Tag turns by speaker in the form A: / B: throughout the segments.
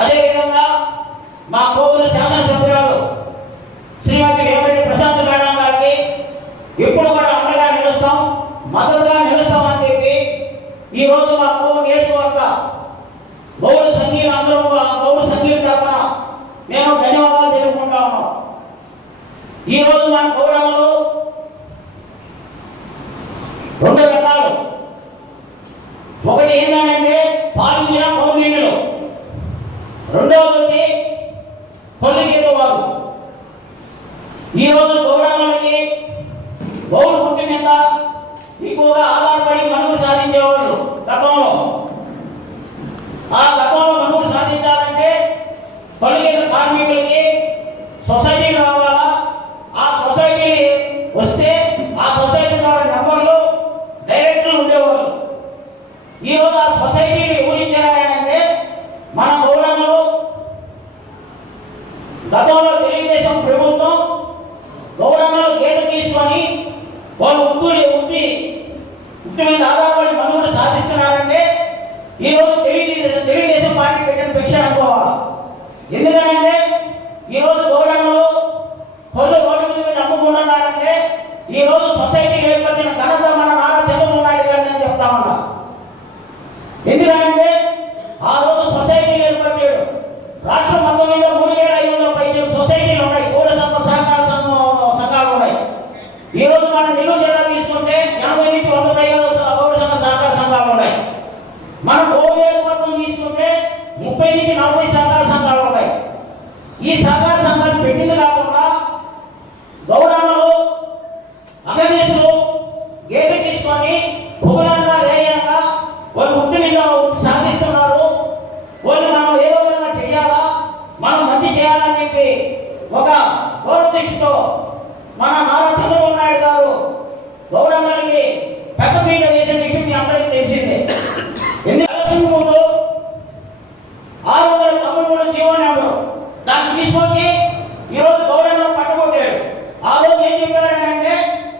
A: అదేవిధంగా మా కోవూరు శాసనసభ్యురాలు శ్రీమతి రేవరెడ్డి ప్రశాంత్ మేడం గారికి ఇప్పుడు కూడా అండగా నిలుస్తాం మద్దతుగా నిలుస్తామని చెప్పి ఈ రోజు మా కోవూరు నియోజకవర్గ గౌరవ సంఘీయులు అందరూ గౌరవ సంఘీయులు తరఫున మేము ధన్యవాదాలు తెలుపుకుంటా ఉన్నాం. ఈ రోజు మన గౌరవంలో రెండవది వచ్చి కొల్లిగిరి వారు ఈ రోజు గౌరవాలకి గౌరు పుట్టి మీద ఎక్కువగా ఆధారపడి మనుగు సాధించేవాళ్ళు గతంలో ఆ గతంలో తెలుగుదేశం ప్రభుత్వం గౌరవంలో గేద తీసుకొని వాళ్ళు ఉక్కులు ఉక్కి ఉక్కి మీద ఆధారపడి మనుగోలు సాధిస్తున్నారంటే ఈరోజు తెలుగుదేశం తెలుగుదేశం పార్టీ పెట్టిన భిక్ష అనుకోవాలి? ఎందుకంటే ఈరోజు గౌరవంలో కొద్ది రోడ్డు నమ్ముకుంటున్నారంటే ఈరోజు సొసైటీ ఉమ్మడి నెల్లూరు జిల్లా తీసుకుంటే ఎనభై నుంచి వంద పైగా అపౌరుషణ సహకార సంఘాలు ఉన్నాయి. మనం ఓబీఎల్ వర్గం తీసుకుంటే ముప్పై నుంచి నలభై సహకార సంఘాలు ఉన్నాయి. ఈ సహకార సంఘాలు పెట్టింది కాకుండా గౌరవలు అగమేసులు గేటు తీసుకొని భూగలంగా రేయంగా వాళ్ళు ఉద్యమంలో సాధిస్తున్నారు వాళ్ళు మనం ఏదో విధంగా చేయాలా మనం మంచి చేయాలని చెప్పి ఒక గౌరవ దృష్టితో దాన్ని తీసుకొచ్చి ఈరోజు గౌడన్న పట్టుకుంటాడు ఆ రోజు ఏం చెప్పాడంటే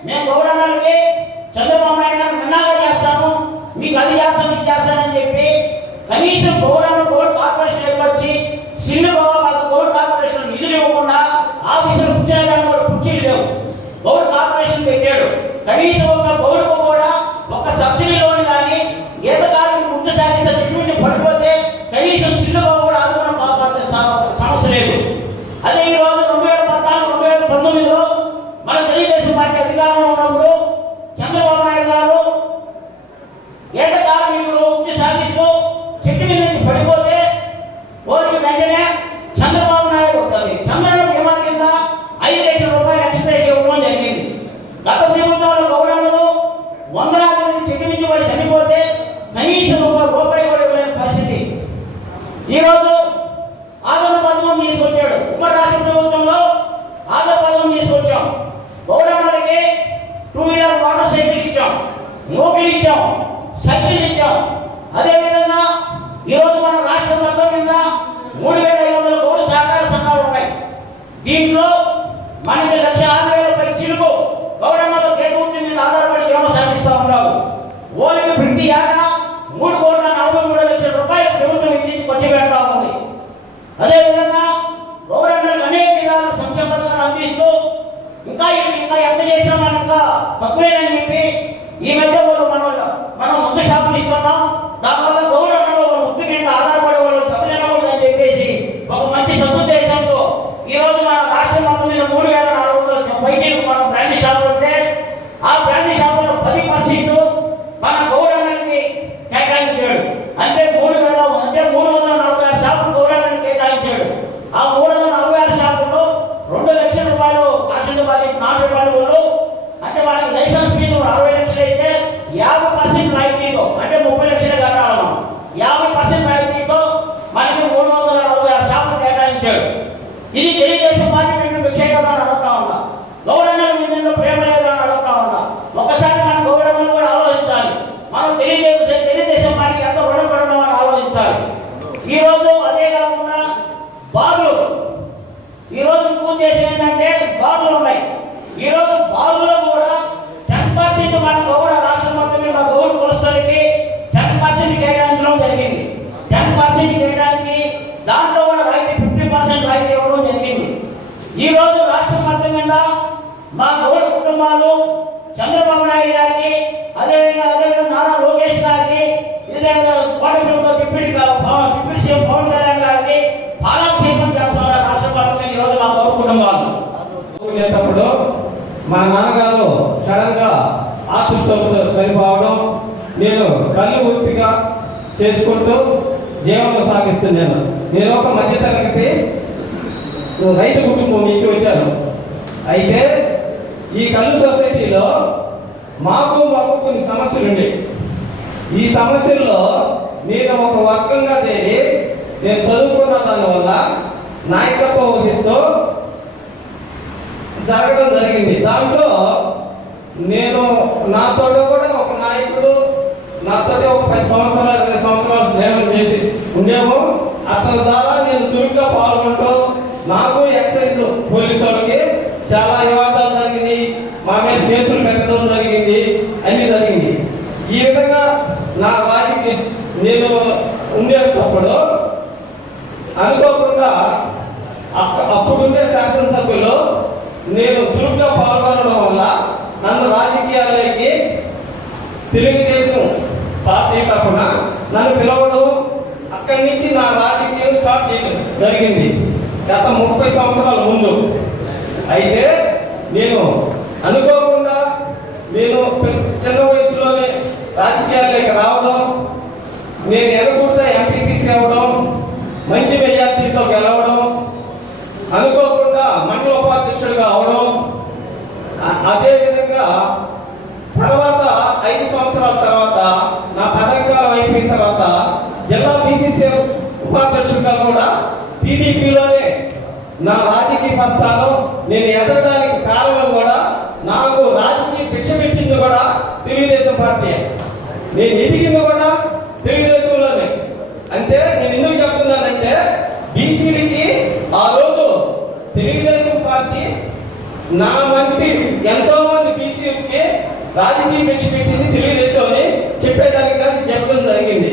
A: మేము గౌడన్నలకి చంద్రబాబు నాయుడు గారు నిన్నాగా చేస్తాము మీకు అది చేస్తాం ఇది చేస్తానని చెప్పి కనీసం గౌడన్న గోల్డ్ కార్పొరేషన్ వచ్చి సిన్న గోవాలకు గోల్డ్ కార్పొరేషన్ నిధులు ఇవ్వకుండా ఆఫీసులు కూర్చునే దాన్ని కూడా కుర్చీలు లేవు. గౌడ్ కార్పొరేషన్ పెట్టాడు. కనీసం ఒక గౌడ్ নিষ্ঠা দাও బార్లు ఉన్నాయి. ఈ రోజు బార్లో కూడా టెన్ పర్సెంట్ మన గౌడ రాష్ట్రం మొత్తం మీద గౌరవ కొలుస్తానికి టెన్ పర్సెంట్ కేటాయించడం జరిగింది. టెన్ పర్సెంట్
B: మా నాన్నగారు సడన్గా ఆర్టిస్ట్తో చనిపోవడం నేను కళ్ళు ఒప్పిగా చేసుకుంటూ జీవనం సాగిస్తున్నాను. నేను ఒక మధ్యతరగతి రైతు కుటుంబం నుంచి వచ్చాను. అయితే ఈ కళ్ళు సొసైటీలో మాకు మాకు కొన్ని సమస్యలు ఉండేవి ఈ సమస్యల్లో నేను ఒక వర్గంగా చేరి నేను చదువుకున్న దానివల్ల నాయకత్వం వహిస్తూ జరగడం జరిగింది. దాంట్లో నేను నాతో కూడా ఒక నాయకుడు నాతో ఒక పది సంవత్సరాలు ఇరవై సంవత్సరాలు స్నేహం చేసి ఉండేమో. అతని ద్వారా నేను చురుగ్గా పాల్గొంటూ నాకు ఎక్సైజ్ పోలీసు వాళ్ళకి చాలా వివాదాలు జరిగినాయి. మా మీద కేసులు పెట్టడం జరిగింది అన్ని జరిగింది. ఈ విధంగా నా రాజకీయ నేను ఉండేటప్పుడు అనుకోకుండా అప్ప- అప్పుడుండే శాసనసభ్యులు నేను చురుగ్గా పాల్గొనడం వల్ల నన్ను రాజకీయాలకి తెలుగుదేశం పార్టీ తరఫున నన్ను పిలవడం అక్కడి నుంచి నా రాజకీయం స్టార్ట్ చేయడం జరిగింది. గత ముప్పై సంవత్సరాల ముందు. అయితే నేను అనుకోకుండా నేను చిన్న వయసులోనే రాజకీయాల్లోకి రావడం నేను ఎనకూడతా ఎంపీటీసీ అవ్వడం మంచి మెజార్టీతో గెలవడం అనుకోకుండా మండల ఉపాధ్యక్షుడిగా అవడం అదేవిధంగా అదే విధంగా తర్వాత ఐదు సంవత్సరాల తర్వాత నా పదవికాలం అయిపోయిన తర్వాత జిల్లా బీసీసీ ఉపాధ్యక్షుడిగా కూడా టీడీపీలోనే నా రాజకీయ ప్రస్థానం నేను ఎదగడానికి కారణం కూడా నాకు రాజకీయ భిక్ష పెట్టింది కూడా తెలుగుదేశం పార్టీ. నేను ఎదిగింది కూడా తెలుగుదేశంలోనే. అంటే నేను ఎందుకు చెప్తున్నానంటే బీసీలకి ఆ రోజు తెలుగుదేశం పార్టీ నా వంటి ఎంతో మంది బీసీలకి రాజకీయ భిక్ష పెట్టింది తెలుగుదేశం అని చెప్పేదానికి కానీ చెప్పడం జరిగింది.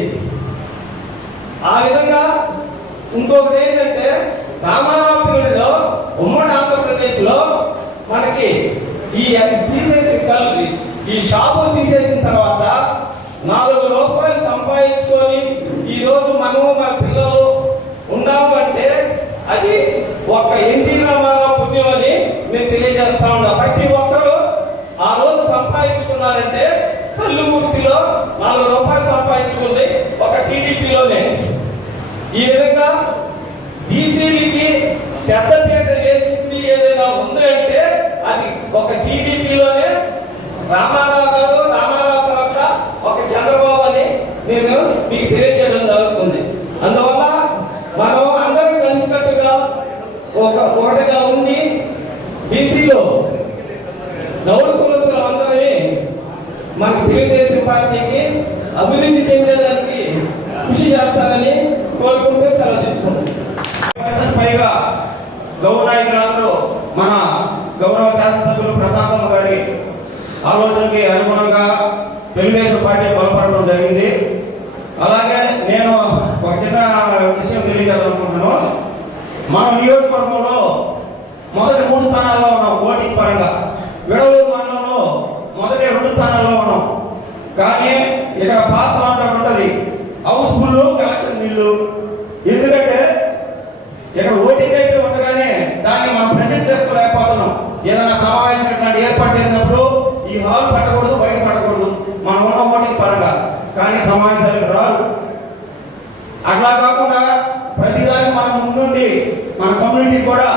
B: ఆ విధంగా ఇంకొకటి ఏంటంటే రామారావు పీరియడ్లో ఉమ్మడి ఆంధ్రప్రదేశ్లో మనకి ఈ తీసేసి ఈ షాపు తీసేసిన తర్వాత నాలుగు రూపాయలు సంపాదించుకొని ఈ రోజు మనము మన పిల్లలు ఉన్నాము అంటే అది ఒక ఎన్టీ రామారావు పుణ్యం అని నేను తెలియజేస్తా ఉన్నా ప్రతి ఒక్కరు ఆ రోజు సంపాదించుకున్నారంటే కల్లుమూర్తిలో నాలుగు రూపాయలు సంపాదించుకుంది ఒక టీడీపీలోనే. ఈ విధంగా బీసీలకి పెద్దపీట వేసింది ఏదైనా ఉంది అంటే అది ఒక టీడీపీలోనే రామారావు గారు రామారావు తర్వాత ఒక చంద్రబాబు అని నేను మీకు తెలియజేయడం జరుగుతుంది. అందువల్ల మనం అందరం కలిసికట్టుగా ఒక ఒకటిగా ఉండి బీసీలో గౌరవ మన తెలుగుదేశం పార్టీకి అభివృద్ధి చెందేదానికి కృషి చేస్తానని కోరుకుంటూ సెలవు తీసుకుంటాం
C: పైగా గౌరవ నాయకులందరూ మన గౌరవ శాసనసభ్యులు ప్రశాంతం గారి ఆలోచనకి అనుగుణంగా తెలుగుదేశం పార్టీ బలపడడం జరిగింది. అలాగే నేను ఒక చిన్న విషయం తెలియజేయాలనుకుంటున్నాను. మన నియోజకవర్గంలో మొదటి మూడు స్థానాల్లో ఉన్నాం ఓటింగ్ పరంగా విడవలూరు మండలంలో మొదటి రెండు స్థానాల్లో ఉన్నాం కానీ ఇక్కడ పాత అంటే ఉంటుంది హౌస్ఫుల్ వీళ్ళు. ఎందుకంటే ఇక్కడ ఓటింగ్ అయితే ఉండగానే దాన్ని మనం ప్రజెంట్ చేసుకోలేకపోతున్నాం. ఏదైనా సమావేశం ఇట్లాంటి ఏర్పాటు చేసినప్పుడు ఈ హాల్ పట్టకూడదు బయట పట్టకూడదు. మనం ఉన్న ఓటింగ్ పరంగా. కానీ సమావేశాలకు రాదు అట్లా కాకుండా ప్రతిదాన్ని మనం ముందుండి మన కమ్యూనిటీ కూడా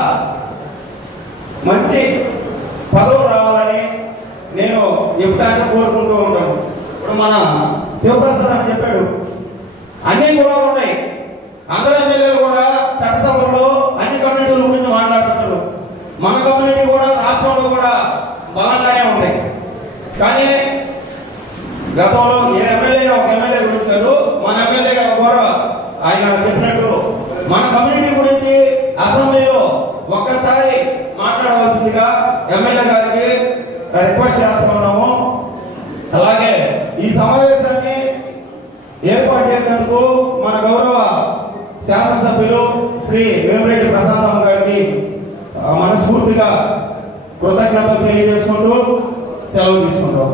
C: మంచి పదవులు రావాలని నేను ఎప్పుడైనా కోరుకుంటూ ఉంటాను. ఇప్పుడు మన శివప్రసాద్ అని చెప్పాడు. అన్ని కులాలు ఉన్నాయి. అందరు ఎమ్మెల్యేలు కూడా చట్టసభలో అన్ని కమ్యూనిటీల గురించి మాట్లాడుతున్నారు మన కమ్యూనిటీ కూడా రాష్ట్రంలో కూడా బలంగానే ఉంది. కానీ గతంలో నేను ఎమ్మెల్యేగా ఒక ఎమ్మెల్యే గురించి కాదు మన ఎమ్మెల్యేగా కూడా ఆయన చెప్పినట్టు మన కమ్యూనిటీ గురించి అసెంబ్లీలో ఒక్కసారి మాట్లాడవలసిందిగా ఎమ్మెల్యే గారికి రిక్వెస్ట్ చేస్తున్నాము. అలాగే ఈ సమావేశాన్ని కార్యక్రమంకు మన గౌరవ శాసనసభ్యులు శ్రీ వేమిరెడ్డి ప్రసాదం గారికి మనస్ఫూర్తిగా కృతజ్ఞతలు తెలియజేసుకుంటూ సెలవు తీసుకుంటాం